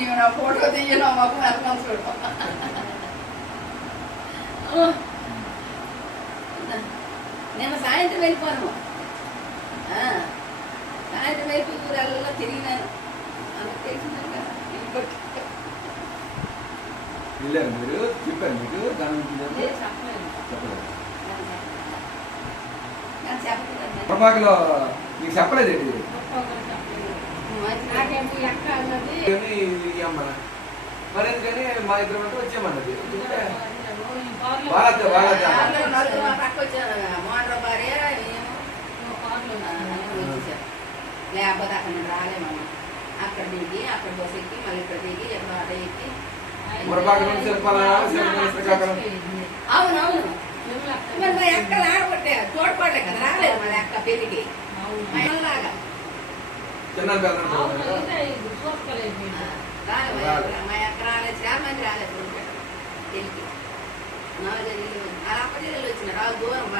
నీవు నా ఫోటో తీయను మాకు వెల్కమ్ చూడు. నేను సాయంత్రం వెళ్ళిపోను. సాయంత్రం వెళ్ళి ఊరల్లా తిరిగినాను. అందుకు తెలిసిందంట వెళ్ళారు మీరు, చెప్పారు మీకు దాని ప్రభాకలో మీకు చెప్పలేదు మరి ఎందుకని మా ఇద్దరు అంటే వచ్చేయమన్నది. లేకపోతే అక్కడ రాలేమన్నా. అక్కడ దిగి అక్కడ బస్ ఎక్కి మళ్ళీ ఇక్కడ దిగి ఎక్కడ ఆటో ఎక్కి. అవునవును మరి మా ఎక్కలు ఆడబట్టే తోడ్పడలే కదా, రాలేదు మరి అక్క పెరిగి లాగా మా ఎక్క రాలేదు. చాలా మంది రాలేదు పెళ్ళికి. 4 అలా అప్పచెల్లెలు వచ్చినారు. దూరం